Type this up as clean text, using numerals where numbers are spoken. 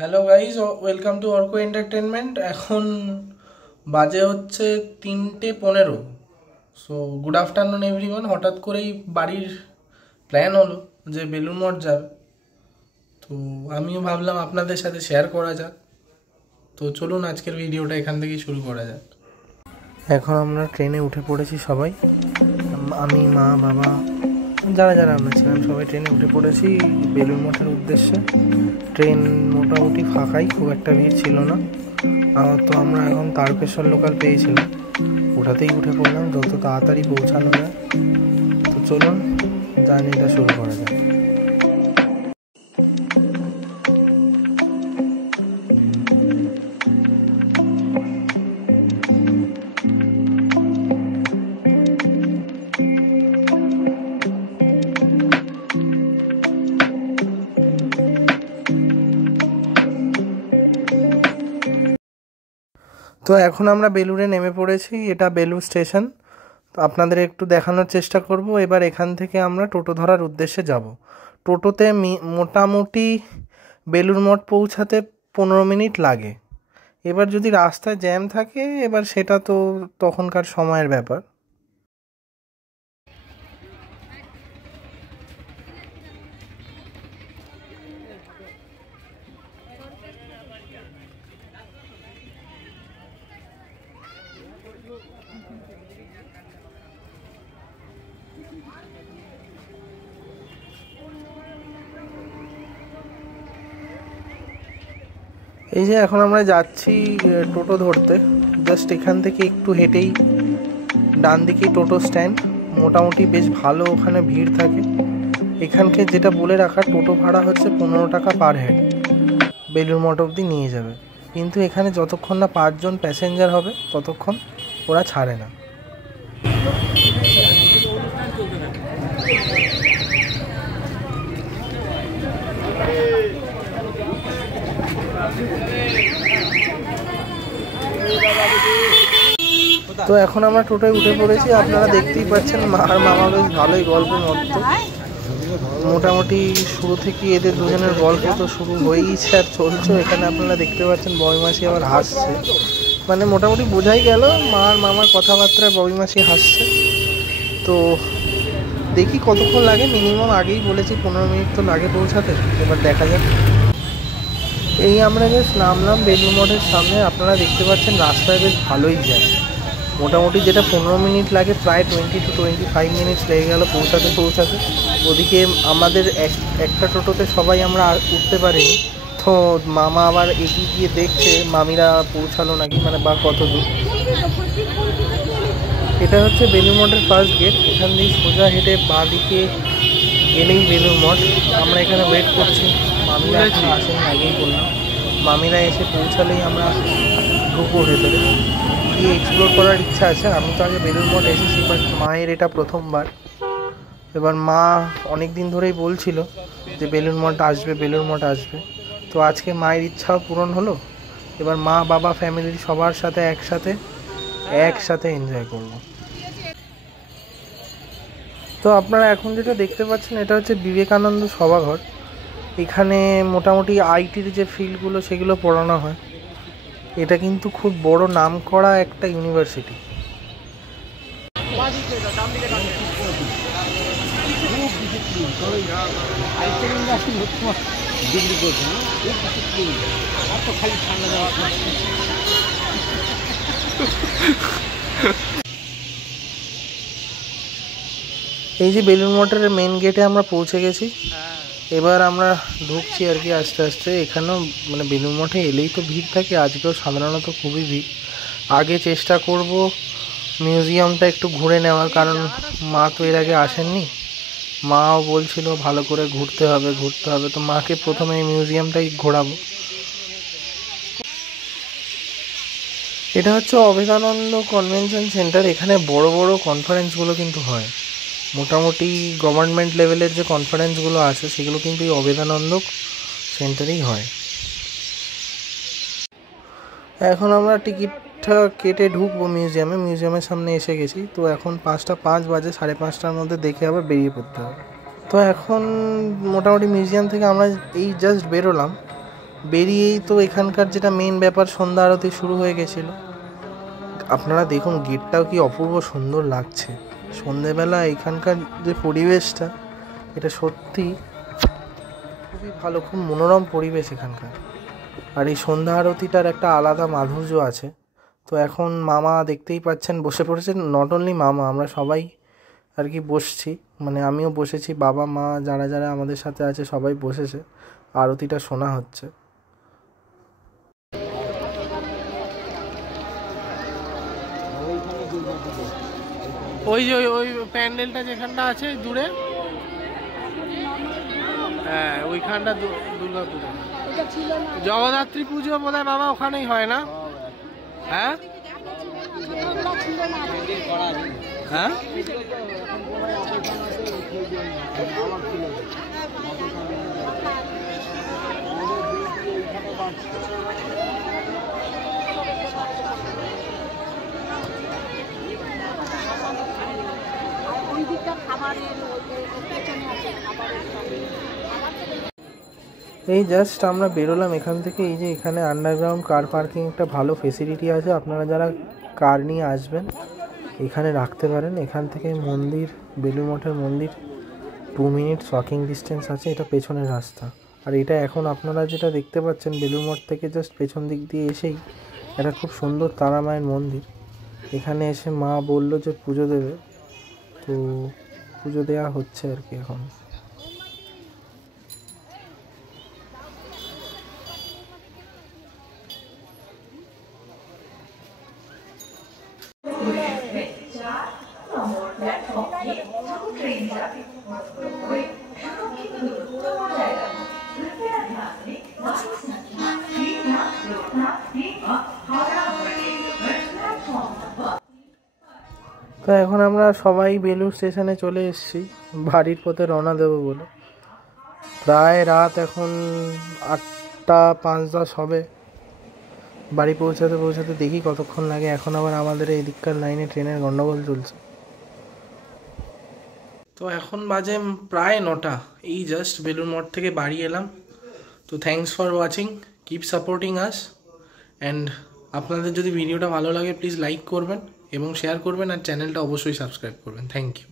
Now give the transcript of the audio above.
Hello guys, welcome to Arka entertainment. এখন বাজে হচ্ছে 3:15। So good afternoon everyone. হঠাৎ করেই বাড়ির প্ল্যান হলো যে বেলুড় মঠ যাবে, তো আমিও ভাবলাম আপনাদের সাথে শেয়ার করা যাক। তো চলুন আজকের ভিডিওটা এখান থেকেই শুরু করা যাক। এখন আমরা ট্রেনে উঠে পড়েছি সবাই, আমি, মা, বাবা, যারা যারা আমরা ছিলাম সবাই ট্রেনে উঠে পড়েছি বেলুড় মঠের উদ্দেশ্যে। ট্রেন মোটামুটি ফাঁকাই, খুব একটা ভিড় ছিল না। তো আমরা এখন তারকেশ্বর লোকাল পেয়েছিলাম, ওটাতেই উঠে পড়লাম যত তাড়াতাড়ি পৌঁছানো যায়। তো চলুন জার্নিটা শুরু করা যায়। তো এখন আমরা বেলুড়ে নেমে পড়েছি, এটা বেলুড় স্টেশন। তো আপনাদের একটু দেখানোর চেষ্টা করব। এবার এখান থেকে আমরা টোটো ধরার উদ্দেশ্যে যাব। টোটোতে মোটামুটি বেলুড় মঠ পৌঁছাতে 15 মিনিট লাগে। এবার যদি রাস্তায় জ্যাম থাকে, এবার সেটা তো তখনকার সময়ের ব্যাপার। এই যে এখন আমরা যাচ্ছি টোটো ধরতে। জাস্ট এখান থেকে একটু হেঁটেই ডান দিকেই টোটো স্ট্যান্ড, মোটামুটি বেশ ভালো ওখানে ভিড় থাকে। এখানকে যেটা বলে রাখা, টোটো ভাড়া হচ্ছে 15 টাকা পার হেড, বেলুড় মঠ অবধি নিয়ে যাবে। কিন্তু এখানে যতক্ষণ না 5 জন প্যাসেঞ্জার হবে ততক্ষণ ওরা ছাড়ে না। তো এখন আমরা টোটোয় উঠে পড়েছি, আপনারা দেখতেই পাচ্ছেন মা আর মামা বেশ ভালোই গল্পের মতো। মোটামুটি শুরু থেকে এদের দুজনের গল্প তো শুরু হয়েইছে আর চলছে। এখানে আপনারা দেখতে পাচ্ছেন বড়মাসি আবার হাসছে, মানে মোটামুটি বোঝাই গেল মা আর মামার কথাবার্তায় বড়মাসি হাসছে। তো দেখি কতক্ষণ লাগে, মিনিমাম আগেই বলেছি 15 মিনিট তো লাগে পৌঁছাতে, এবার দেখা যাক। এই আমরা বেশ নামলাম বেলুড় মঠের সামনে। আপনারা দেখতে পাচ্ছেন রাস্তায় বেশ ভালোই যায়, মোটামুটি যেটা 15 মিনিট লাগে প্রায় 20 to 25 মিনিটস লেগে গেল পৌঁছাতে। ওদিকে আমাদের একটা টোটোতে সবাই আমরা উঠতে পারিনি, তো মামা আবার এগিয়ে গিয়ে দেখছে মামিরা পৌঁছালো নাকি, মানে বা কত দূর। এটা হচ্ছে বেলুড় মঠের ফার্স্ট গেট। এখান দিয়ে সোজা হেঁটে বাঁ দিকে গেলেই বেলুড় মঠ। আমরা এখানে ওয়েট করছি, মামিরা এখন আসেনি, আগেই বললাম। মামিরা এসে পৌঁছালেই আমরা ঢুকবো ভেতরে, গিয়ে এক্সপ্লোর করার ইচ্ছা আছে। আমি তো আগে বেলুড় মঠ এসেছি, বাট মায়ের এটা প্রথমবার। এবার মা অনেক দিন ধরেই বলছিল যে বেলুড় মঠ আসবে। তো আজকে মায়ের ইচ্ছাও পূরণ হলো। এবার মা, বাবা, ফ্যামিলির সবার সাথে একসাথে এনজয় করব। তো আপনারা এখন যেটা দেখতে পাচ্ছেন, এটা হচ্ছে বিবেকানন্দ সভাঘর। এখানে মোটামুটি আইটির যে ফিল্ডগুলো সেগুলো পড়ানো হয়। এটা কিন্তু খুব বড় নামকরা একটা ইউনিভার্সিটি। এই যে বেলুড় মঠের মেন গেটে আমরা পৌঁছে গেছি। এবার আমরা ঢুকছি আর কি আস্তে আস্তে। এখানেও মানে বেলুড় মঠে এলেই তো ভিড় থাকে, আজকেও সাধারণত খুবই ভিড়। আগে চেষ্টা করব মিউজিয়ামটা একটু ঘুরে নেওয়ার, কারণ মা তো এর আগে আসেননি। মাও বলছিল ভালো করে ঘুরতে হবে, তো মাকে প্রথমে এই মিউজিয়ামটাই ঘোরাবো। এটা হচ্ছে অভেদানন্দ কনভেনশন সেন্টার। এখানে বড় বড় কনফারেন্সগুলো কিন্তু হয়, মোটামুটি গভর্নমেন্ট লেভেলের যে কনফারেন্সগুলো আছে সেগুলো কিন্তু এই অভেদানন্দ সেন্টারেই হয়। এখন আমরা টিকিটটা কেটে ঢুকবো মিউজিয়ামের সামনে এসে গেছি। তো এখন 5টা 5 বাজে, 5:30টার মধ্যে দেখে আবার বেরিয়ে পড়তে হবে। তো এখন মোটামুটি মিউজিয়াম থেকে আমরা এই জাস্ট বেরোলাম। বেরিয়েই তো এখানকার যেটা মেন ব্যাপার, সন্ধ্যা আরতি শুরু হয়ে গেছিলো। আপনারা দেখুন গেটটাও কি অপূর্ব সুন্দর লাগছে সন্ধেবেলা। এখানকার যে পরিবেশটা, এটা সত্যি খুবই ভালো, খুব মনোরম পরিবেশ এখানকার। আর এই সন্ধ্যা আরতিটার একটা আলাদা মাধুর্য আছে। তো এখন মামা দেখতেই পাচ্ছেন বসে পড়েছেন, নট অনলি মামা, আমরা সবাই আর কি বসছি, মানে আমিও বসেছি, বাবা মা যারা যারা আমাদের সাথে আছে সবাই বসেছে, আরতিটা শোনা হচ্ছে। ওই যে ওই প্যান্ডেলটা যেখানটা আছে দূরে, হ্যাঁ ওইখানটা দুর্গা পুজো, জগদ্ধাত্রী পুজো বোধহয় বাবা ওখানেই হয় না? হ্যাঁ হ্যাঁ এই জাস্ট আমরা বেরোলাম এখান থেকে। এই যে এখানে আন্ডারগ্রাউন্ড কার পার্কিং একটা ভালো ফেসিলিটি আছে, আপনারা যারা কার নিয়ে আসবেন এখানে রাখতে পারেন। এখান থেকে মন্দির, বেলুড় মঠের মন্দির 2 মিনিটস ওয়াকিং ডিস্টেন্স আছে, এটা পেছনের রাস্তা। আর এটা এখন আপনারা যেটা দেখতে পাচ্ছেন বেলুড় মঠ থেকে জাস্ট পেছন দিক দিয়ে এসেই একটা খুব সুন্দর তারা মায়ের মন্দির। এখানে এসে মা বললো যে পুজো দেবে, তো পুজো দেওয়া হচ্ছে আর কি এখন। তো এখন আমরা সবাই বেলুড় স্টেশনে চলে এসেছি বাড়ির পথে রওনা দেবো বলে। প্রায় রাত এখন 8টা 5-10 হবে। বাড়ি পৌঁছাতে পৌঁছাতে দেখি কতক্ষণ লাগে। এখন আবার আমাদের এই দিককার লাইনে ট্রেনের গন্ডগোল চলছে। তো এখন বাজে প্রায় 9টা, এই জাস্ট বেলুড় মঠ থেকে বাড়ি এলাম। তো thanks for watching, keep supporting us, and আপনাদের যদি ভিডিওটা ভালো লাগে প্লিজ লাইক করবেন এবং শেয়ার করবেন, আর চ্যানেলটা অবশ্যই সাবস্ক্রাইব করবেন। Thank you.